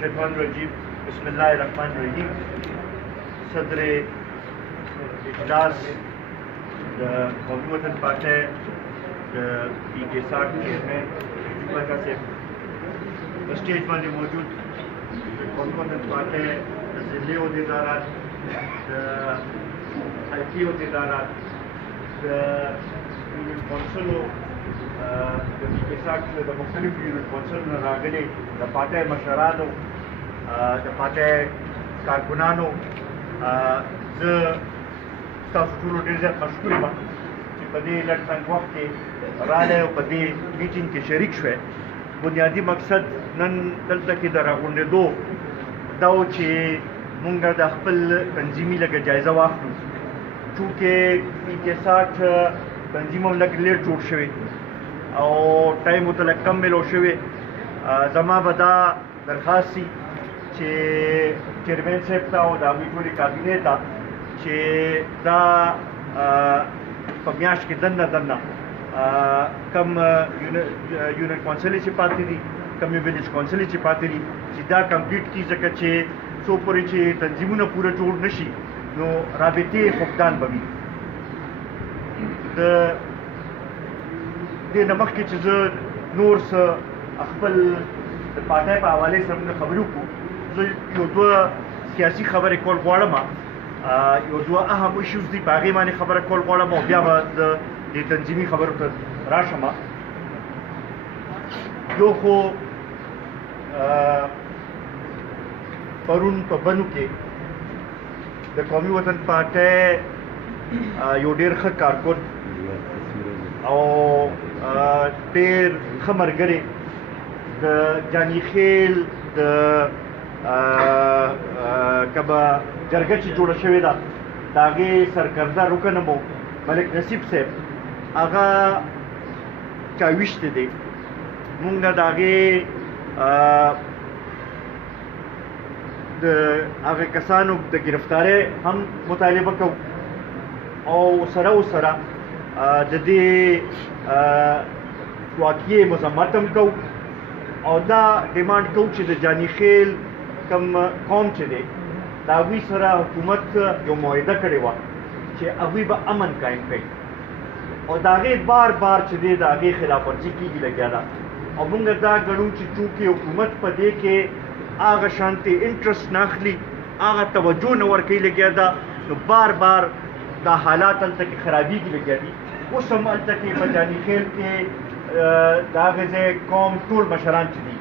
शैतान रजीम बिस्मिल्लाहिर्रहमानिर्रहीम सदर इजलास कौमी वतन पार्टी PK60 चेयरमैन जुबाका से स्टेज पर मौजूद कौमी वतन पार्टी जिले अहदेदारान हल्की अहदेदारान यूनियन कौंसिल PK60 د مختلفو یونین کونسلونو راغلي د پارټۍ مشرانو د پارټۍ کارکونانو زه ستاسو ټولو ډېر زیات مشکور یم چې په دې لږ تنګ وخت کې راغلی او په دې میټینګ کې شریک شوی. بنیادي مقصد نن دلته کې د راغونډېدو دا و چې مونږ د خپل تنظیمي لږه جایزه واخلو چونکې PK60 تنظیم هم لږ لیټ جوړ شوی او ټایم ورته لږ کم میلاو شوی. زما به دا درخواست وي چې چیرمین صاحب ته او د هغوی ټولې کابینې ته چې دا په میاشت کې دننه کم یونین کونسلې چې پاتې دي کم ویلیج کونسلې چې پاتې دي چې دا کمپلیټ کړي ځکه چې څو پورې چې تنظیمونه پوره جوړ نه شي نو رابطې فقدان به وي. دې نه مخکې چې زه نور څه خپل د پارټۍ په حوالې سره موږ خبرې وکړو زه یو دوه سیاسي خبرې کول غواړم یو دوه اهم ایشوز دي په هغې باندې خبره کول غواړم او بیا به زه دې تنظیمي خبرو ته راشم. یو خو پرون په بنو کې د قومي وطن پارټۍ یو ډېر ښه کارکون او ډېر ښه ملګری د جاني خیل د کومه جرګه چې جوړه شوې ده د هغې سرکرده رکن مو ملک نصیب صاحب هغه چاویشتی دی. مونږ د هغې د هغه کسانو د ګرفتارۍ هم مطالبه کوو او سره د دې واقعي مذمت هم کوو او دا ډیمانډ کوو چې د جاني خیل کوم قوم چې دی د هغوی سره حکومت یو معاهده کړې وه چې هغوی به امن قایم کوي او د هغې بار چې دی د هغې خلاف ورزي کېږي لګیا ده او موږ دا ګڼو چې چونکې حکومت په دې کې هغه شانتې انټرسټ نه اخلي هغه توجه نه ورکوي لګیا ده نو بار دا حالات هلته کې خرابېږي لګیا دي. اوس هم هلته کې په جاني خیل کې د هغې ځای قوم ټول مشران چې دي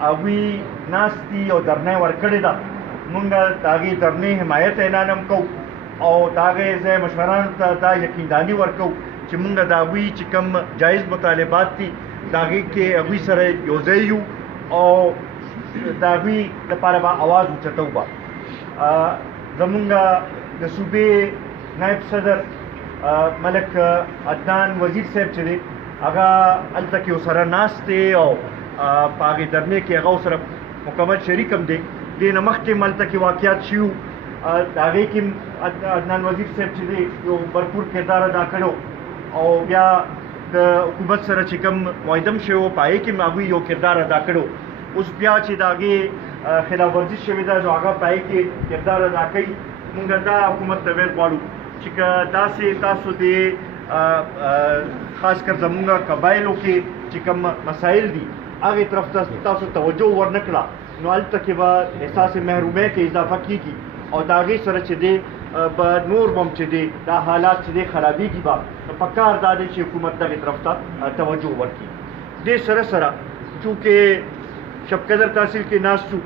هغوی ناست دي او درنۍ ورکړې ده. مونږ د هغې درنۍ حمایت اعلان هم کوو او د هغې ځای مشرانو ته دا یقینداني ورکوو چې مونږ د هغوی چې کوم جایز مطالبات دي د هغې کې هغوی سره یو ځای یو او د هغوی لپاره به اواز اوچتو به. زمونږ د صوبې نائب صدر ملک عدنان وزیر صاحب چې دی هغه هلته کې ورسره ناست دی او په هغې درنۍ کې هغه ورسره مکمل شریک هم دی. دې نه مخکې هم هلته کې واقعات شوي وو د هغې کې هم عدنان وزیر صاحب چې دی یو بھرپور کردار ادا کړی او بیا د حکومت سره چې کوم معاهده هم شوی و په هغې کې هم هغوی یو کردار ادا کړی. اوس بیا چې د هغې خلاف ورزي شوې ده نو هغه په هغې کې کردار ادا کوي. مونږ دا حکومت ته ویل غواړو چې که داسې تاسو د خاص کر زمونږ قبایلو کې چې کوم مسایل دي هغې طرف ته تاسو توجه ورنه کړه نو هلته کې به احساس محرومۍ کې اضافه کېږي او د هغې سره چې دی به نور به هم چې دی دا حالات چې دی خرابېږي به نو پکار دا دی چې حکومت دغې طرف ته توجه ورکړي. دې سره چونکې شب قدر تحصیل کې ناست شو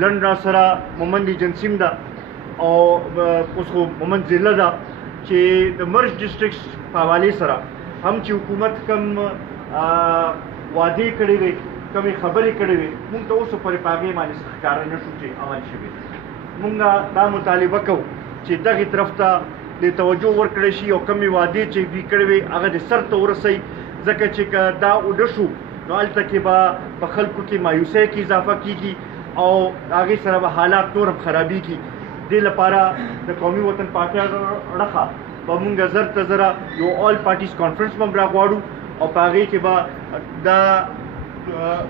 لنډ را سره مومند ایجنسي هم ده او اوس خو مومند ضلع ده چې د مرج ډسټرکټس په حوالې سره هم چې حکومت کم وعدې کړې وې کمې خبرې کړې وې مونږ ته اوسه پورې په هغې باندې څه ښکاره نه شو چې عمل شوي. مونږ دا مطالبه کوو چې دغې طرف ته د توجه ورکړی شي او کمې وعدې چې دوی کړې وې هغه د سر ته ورسوي ځکه چې که دا اوډه شو نو هلته کې به په خلکو کې مایوسۍ کې اضافه کېږي او هغې سره به حالات نور هم خرابېږي. دې لپاره د قومي وطن پارټۍ ړخه به مونږ زر ته زره یو آل پارټیز کانفرنس به هم راغواړو او په هغې کې به دا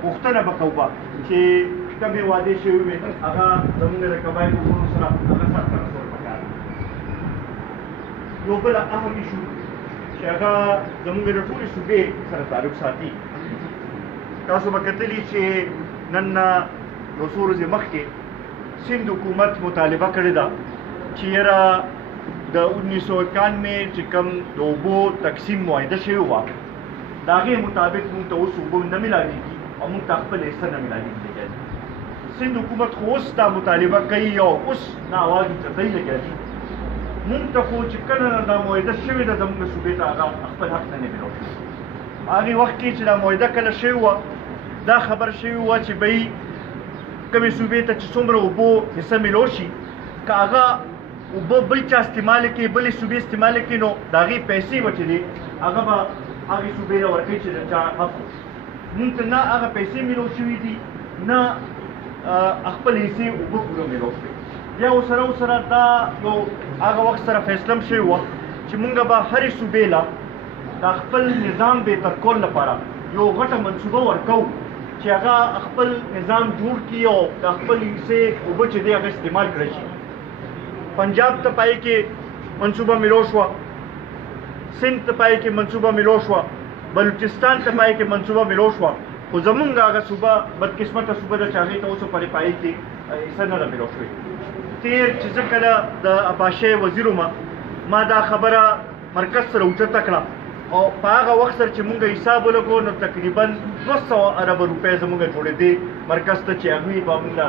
غوښتنه به کوو چې کومې وعدې شوې وې هغه زموږ د قبایلو وروڼو سره هغه سرته رسول پکار یو بل اهم ایشو چې هغه زموږ د ټولې صوبې سره تعلق ساتي. تاسو به کتلي چې نن یو څو ورځې مخکې سند حکومت مطالبه کړې ده چې یاره د 1991 چې کوم د اوبو تقسیم معاهده شوې وه د هغې مطابق موږ ته اوس اوبه نه میلاوېږي او موږ ته خپل حصه نه میلاوېږي. سند حکومت خو اوس دا مطالبه کوي او اوس نه اواز اوچتوي لګیا دي. موږ ته خو چې کله نه دا معاهده شوې ده زموږ صوبې ته هغه خپل حق نه میلاو شوی. هغې وخت کې چې دا معاهده کله شوې وه دا خبر شوې وه چې بهی کومې صوبې ته چې څومره اوبو حصه میلو شي که هغه اوبه بل چا استعمال کړي بلې صوبې استعمال کړي نو د هغې پیسې به چې دي هغه به هغې صوبې ته ورکوي چې د چا حق موږ ته نه هغه پیسې میلو شوي دي نه خپل حصې اوبه پوره میلو شوي. بیا ورسره دا یو هغه وخت سره فیصله هم شوې وه چې موږ به هرې صوبې له د خپل نظام بهتر کولو لپاره یو غټه منصوبه ورکوو چې هغه خپل نظام جوړ کړي او د خپل حصې اوبه چې دی هغه استعمال کړی شي. پنجاب ته پای کې منصوبه میلو شوه، سند ته پای کې منصوبه میلو شوه، بلوچستان ته پای کې منصوبه میلو شوه، خو زمونږ هغه صوبه بدقسمته صوبه ده چې هغې ته اوس پورې پای کې حصه نه ده میلو شوې. تېر چې زه کله د اباشۍ وزیر وم ما دا خبره مرکز سره اوچته کړه او په هغه وخت سره چې مونږ حساب ولګو نو تقریبا 200 ارب روپۍ زمونږ جوړېدې مرکز ته چې هغوی به مونږ له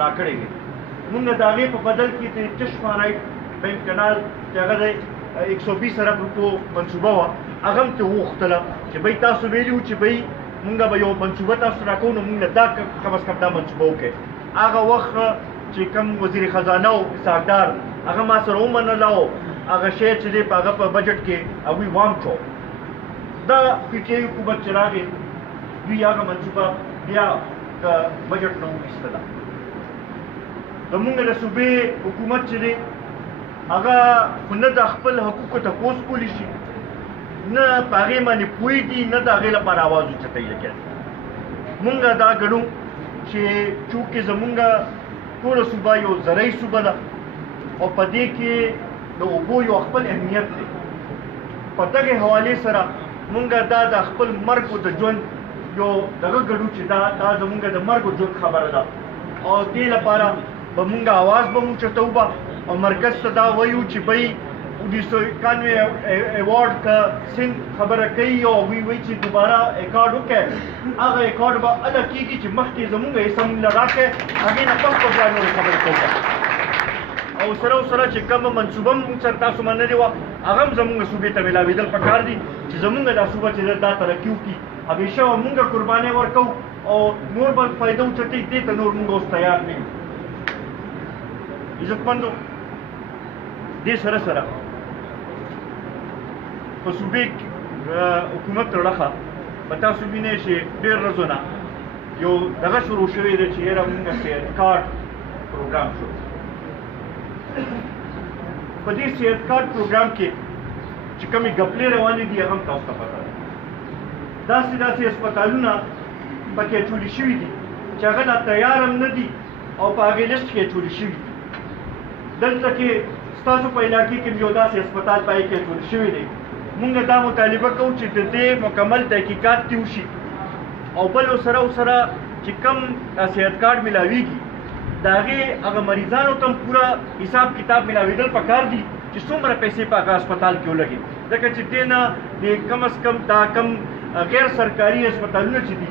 راکړې وې. مونږ د هغې په بدل کې د چشمه رایټ بینک کنال چې هغه د 120 ارب روپو منصوبه وه هغه هم ترې وغوښتله چې بهی تاسو ویلي وو چې بهی مونږ به یو منصوبه تاسو راکوو نو مونږ دا کم از کم دا منصوبه وکړئ. هغه وخت چې کوم وزیر خزانه او اسحاقدار هغه ما سره ومنله او هغه شی چې دی په هغه په بجټ کې هغوی وامچو. دا پی ټي آی حکومت چې راغی دوی هغه منصوبه بیا د بجټ نه وایستله. زمونږ د صوبې حکومت چې دی هغه خو نه د خپل حقوقو تپوس کولی شي نه په هغې باندې پوهېږي نه د هغې لپاره اواز اوچتوي لګیا دی. مونږ دا ګڼو چې چونکې زمونږ ټوله صوبه یو زرعي صوبه ده او په دې کې د اوبو یو خپل اهمیت دی. په دغې حوالې سره مونږ دا د خپل مرګ او د ژوند یو دغه ګڼو چې دا زمونږ د مرګ او ژوند خبره ده او دې لپاره به مونږ اواز به مو اوچتوو به او مرکز ته دا وایو چې بهی 1991 ایوارډ که سند خبره کوي او هغوی وایي چې دوباره ایکارډ وکړئ هغه ایکارډ به هله کېږي چې مخکې زمونږ حصه مونږ له راکړئ هغې نه پس به بیا نورې خبرې کوو او سره چې کومه منصوبه مونږ سره تاسو منلې وه هغه هم زمونږ صوبې ته میلاوېدل پکار دي چې زمونږ دا صوبه چې دا ترقي وکړي. همیشه به مونږ قربانۍ ورکوو او نور به فایده اوچتوي دې ته نور مونږ اوس تیار نه یو. عزتمندو دې سره په صوبې حکومت رخه په تاسو وینئ چې ډېر ورځو نه یو دغه شروع شوی دی چې یاره مونږ صحت کارت پروګرام شو. په دې صحت کارت پروګرام کې چې کومې ګپلې روانې دي هغه هم تاسو ته پته ده. داسې هسپتالونه پکې اچولي شوي دي چې هغه لا تیار هم نه دي او په هغې لسټ کې اچولي شوي دي. دلته کې ستاسو په علاقې کې یو داسې هسپتال پای کې اچول شوی دی. مونږ دا مطالبه کوو چې د دې مکمل تحقیقات دې وشي او بل سره چې کم صحت کارت میلاویږي د هغې هغه مریضانو ته هم پوره حساب کتاب میلاوېدل پکار دي چې څومره پیسې په هغه هسپتال کې ولګي ځکه چې دې نه د کم از کم دا کم غیر سرکاري هسپتالونه چې دي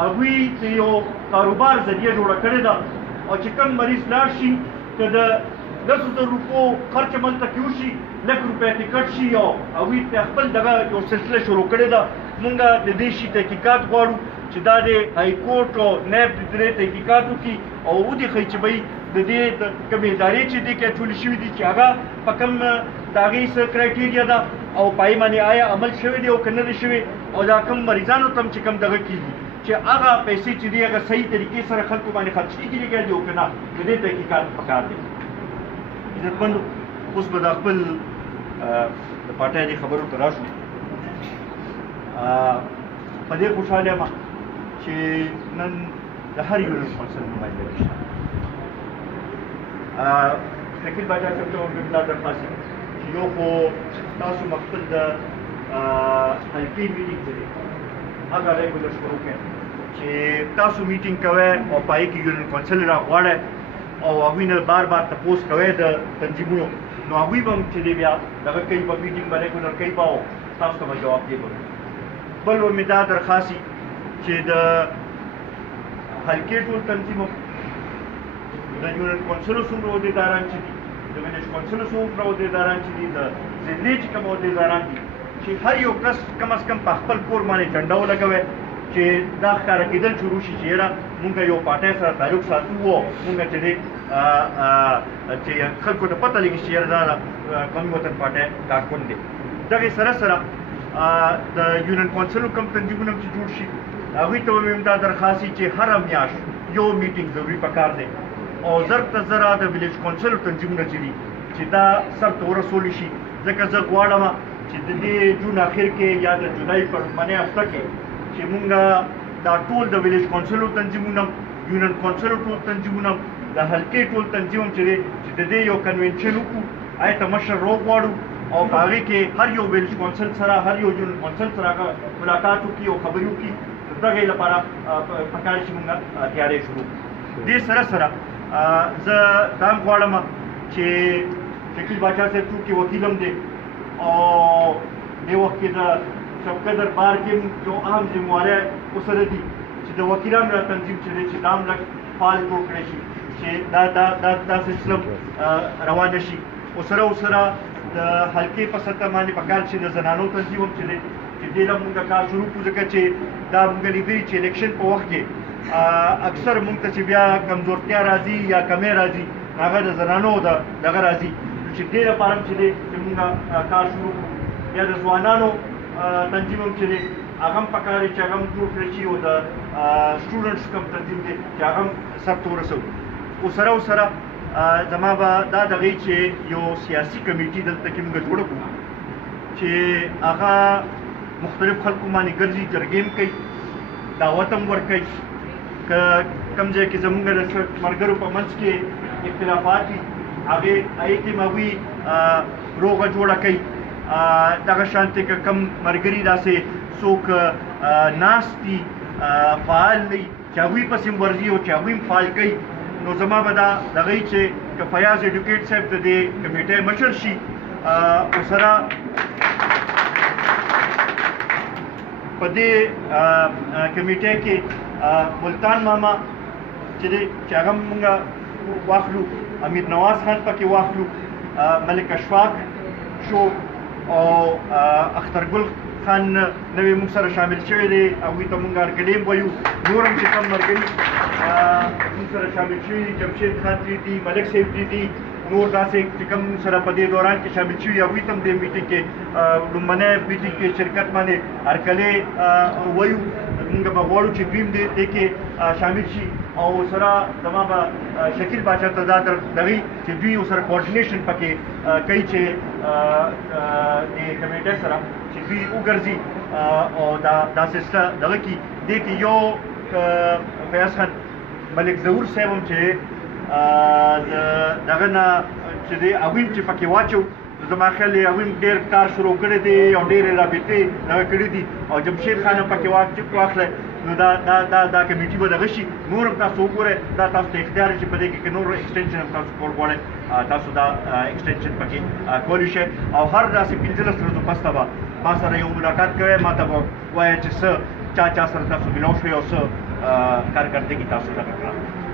هغوی د یو کاروبار ذریعه جوړه کړې ده او چې کم مریض لاړ شي که د 10,000 روپو خرچ ملته کې وشي 1,00,000 روپۍ ټکټ شي او هغوی ته خپل دغه یو سلسله شروع کړې ده. مونږ د دې شي تحقیقات غواړو چې دا د های کورټ او نیب د دې تحقیقات وکړي او ودېښیي چې بهی د دې کومې ادارې چې دې کې اچولې شوي دي چې هغه په کوم د هغې څه کرایټیریا ده او په هغې باندې آیا عمل شوی دی او که نه دی شوی او دا کوم مریضانو ته هم چې کوم دغه کېږي چې هغه پیسې چې دي هغه صحیح طریقې سره خلکو باندې خرڅ کېږي لګیا دي او که نه د دې تحقیقات پکار دی. عزتمندو اوس به د خپل د پاټۍ دې خبرو ته راشو. په دې خوشحاله یم چې نن د هر یونین کونسل نمایندګي شته. شکیل باچا صاحب ته هم دا درخواست چې یو خو تاسو مخکې د حلقې میټینګ دی هغه ریګولر شروع کړئ چې تاسو میټینګ کوئ او پای کې یونین کونسل راغواړئ او هغوی نه بار بار تپوس کوئ د تنظیمونو نو هغوی به هم چې دی بیا دغه کوي به میټینګ به ریګولر کوي به او تاسو ته به جواب دی به بل به مې دا درخواست چې د حلقې ټول تنظیم د یونین کونسلو څومره عهدیداران چې دي د ویلیج کونسلو څومره عهدیداران چې دي د ضلعې چې کوم عهدیداران دي چې هر یو کس کم از کم په خپل کور باندې جنډه ولګوي چې دا ښکاره کېدل شروع شي چې یاره مونږ یو پارټۍ سره تعلق ساتو او مونږ چې دی چې خلکو ته پته لګي چې یاره دا قومي وطن پارټۍ کارکن دی. دغې سره سره د یونین کونسلو کوم تنظیمونه چې جوړ شي هغوی ته به مې دا درخواست چې هره میاشت یو میټینګ ضروري پکار دی او زر ته زره د ویلیج کونسلو تنظیمونه چې دي چې دا سر ته ورسولی شي ځکه زه غواړم چې د دې جون اخر کې یا د جولای په لومړنۍ هفته کې چې مونږ دا ټول د ویلیج کونسلو تنظیمونه یونین کونسلو ټول تنظیمونه د حلقې ټول تنظیم چې دی چې د دې یو کنوینشن وکړو هغې ته مشر راوغواړو او په هغې کې هر یو ویلیج کونسل سره هر یو یونین کونسل سره هغه ملاقات وکړي او خبرې وکړي د دغې لپاره پکار چې مونږ تیاری شروع دې سره سره زه دا هم غواړم چې شکیل باچا صاحب چونکې وکیل هم دی او دې وخت کې د شوکت دربار کې یو اهم ذموارۍ ورسره دي چې د وکیلانو را تنظیم چې دی چې دا هم لږ فعال جوړ کړی شي چې دا سلسله روانه شي ورسره د حلقې په سطح باندې پکار چې د زنانو تنظیم هم چې دی چې دې له مونږ کار شروع کړو ځکه چې دا مونږ لیدلي چې الیکشن په وخت کې اکثر مونږ ته چې بیا کمزورتیا راځي یا کمی راځي هغه د زنانو دغه راځي چې دې لپاره هم چې دی چې مونږ کار شروع کړو یا د ځوانانو تنظیم هم چې دی هغه هم پکار دی چې هغه هم جوړ کړی شي او د سټوډنټس کوم تنظیم دی چې هغه هم سر ته ورسوو ورسره زما به دا دغې چې یو سیاسي کمیټي دلته کې مونږ جوړه کړو چې هغه مختلف خلکو باندې ګرځي جرګې هم کوي دعوت هم ورکوي که کوم ځای کې زموږ د ملګرو په منځ کې اختلافات وي هغې کې هم هغوی روغه جوړه کوي دغه شانتې که کوم ملګري داسې څوک ناست دي فعال دی چې هغوی پسې هم ورځي او چې هغوی هم فعال کوي نو زما به دا دغې چې که فیاض ایډوکیټ صاحب د دې کمیټۍ مشر شي ورسره په دې کمیټۍ کې ملتان ماما چې دی چې هغه مونږ واخلو امیر نواز خان پکې واخلو ملک اشفاق شو او اخترګل خان نوی مونږ سره شامل شوی دی هغوی ته مونږ هرکلی هم وایو نور هم چې کوم ملګري مونږ سره شامل شوي دي جمشید خان پرې دي ملک صاحب پرې دي نور داسې چې کوم سره په دې دوران کې شامل شوي هغوی ته هم دې میټینګ کې لومړنۍ میټینګ کې شرکت باندې هرکلی وایو مونږ به غواړو چې دوی هم دې کې شامل شي او سره زما به شکیل باچا ته دا دغې چې دوی ورسره کوارډینیشن پکې کوي چې دې کمیټۍ سره چې دوی وګرځي او دا سلسله دغه کې دې کې یو فیاض خان ملک ظهور صاحب هم چې دغه نه چې دی هغوی هم چې پکې واچو زما خیال دی هغوی هم ډېر کار شروع کړی دی او ډېرې رابطې دغه کړي دي او جمشید خان هم پکې واخلی نو دا کمیټي به دغه شي نور هم تاسو وګورئ دا تاسو ته اختیار شي په دې کې که نور ایکسټینشن هم تاسو کول غواړئ تاسو دا ایکسټینشن پکې کولی شئ او هر داسې 15 ورځو پسته به ما سره یو ملاقات کوئ ما ته به وایه چې څه چا سره تاسو ملاو شوئ او څه کارکردګي تاسو دغه کړه